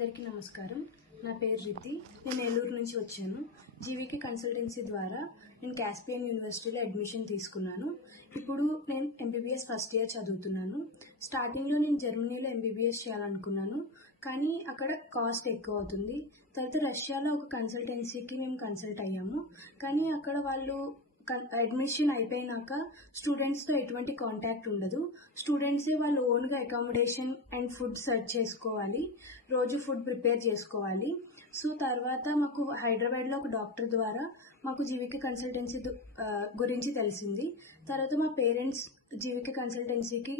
అందరికీ నమస్కారం. నా పేరు రితి. నేను ఏలూరు నుంచి వచ్చాను. జీవీకే కన్సల్టెన్సీ ద్వారా నేను కాస్పియన్ యూనివర్సిటీలో అడ్మిషన్ తీసుకున్నాను. ఇప్పుడు నేను ఎంబీబీఎస్ ఫస్ట్ ఇయర్ చదువుతున్నాను. స్టార్టింగ్లో నేను జర్మనీలో ఎంబీబీఎస్ చేయాలనుకున్నాను, కానీ అక్కడ కాస్ట్ ఎక్కువ అవుతుంది. తర్వాత రష్యాలో ఒక కన్సల్టెన్సీకి మేము కన్సల్ట్ అయ్యాము, కానీ అక్కడ వాళ్ళు అడ్మిషన్ అయిపోయినాక స్టూడెంట్స్తో ఎటువంటి కాంటాక్ట్ ఉండదు. స్టూడెంట్సే వాళ్ళు ఓన్గా అకామిడేషన్ అండ్ ఫుడ్ సెర్చ్ చేసుకోవాలి, రోజు ఫుడ్ ప్రిపేర్ చేసుకోవాలి. సో తర్వాత మాకు హైదరాబాద్లో ఒక డాక్టర్ ద్వారా మాకు జీవీకే కన్సల్టెన్సీ గురించి తెలిసింది. తర్వాత మా పేరెంట్స్ జీవీకే కన్సల్టెన్సీకి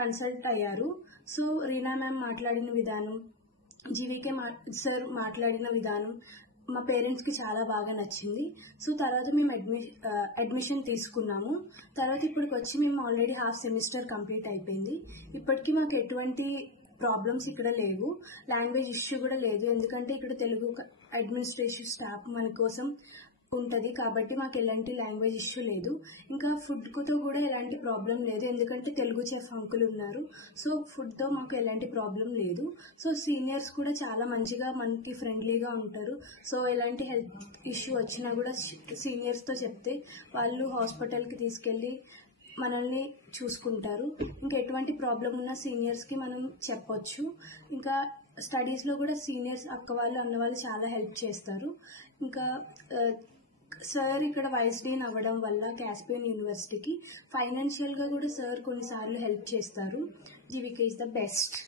కన్సల్ట్ అయ్యారు. సో రీనా మ్యామ్ మాట్లాడిన విధానం, జీవీకే సార్ మాట్లాడిన విధానం మా పేరెంట్స్కి చాలా బాగా నచ్చింది. సో తర్వాత మేము అడ్మిషన్ తీసుకున్నాము. తర్వాత ఇప్పటికి వచ్చి మేము ఆల్రెడీ హాఫ్ సెమిస్టర్ కంప్లీట్ అయిపోయింది. ఇప్పటికీ మాకు ఎటువంటి ప్రాబ్లమ్స్ ఇక్కడ లేవు. లాంగ్వేజ్ ఇష్యూ కూడా లేదు, ఎందుకంటే ఇక్కడ తెలుగు అడ్మినిస్ట్రేషన్ స్టాఫ్ మన కోసం ఉంటుంది కాబట్టి మాకు ఎలాంటి లాంగ్వేజ్ ఇష్యూ లేదు. ఇంకా ఫుడ్తో కూడా ఎలాంటి ప్రాబ్లం లేదు, ఎందుకంటే తెలుగు చెఫ్ అంకుల్ ఉన్నారు. సో ఫుడ్తో మాకు ఎలాంటి ప్రాబ్లం లేదు. సో సీనియర్స్ కూడా చాలా మంచిగా మనకి ఫ్రెండ్లీగా ఉంటారు. సో ఎలాంటి హెల్త్ ఇష్యూ వచ్చినా కూడా సీనియర్స్తో చెప్తే వాళ్ళు హాస్పిటల్కి తీసుకెళ్ళి మనల్ని చూసుకుంటారు. ఇంకా ఎటువంటి ప్రాబ్లం ఉన్నా సీనియర్స్కి మనం చెప్పొచ్చు. ఇంకా స్టడీస్లో కూడా సీనియర్స్ అక్క వాళ్ళు అన్న వాళ్ళు చాలా హెల్ప్ చేస్తారు. ఇంకా సార్ ఇక్కడ వైస్ డీన్ అవ్వడం వల్ల కాస్పియన్ యూనివర్సిటీకి ఫైనాన్షియల్గా కూడా సార్ కొన్నిసార్లు హెల్ప్ చేస్తారు. GVK is the best.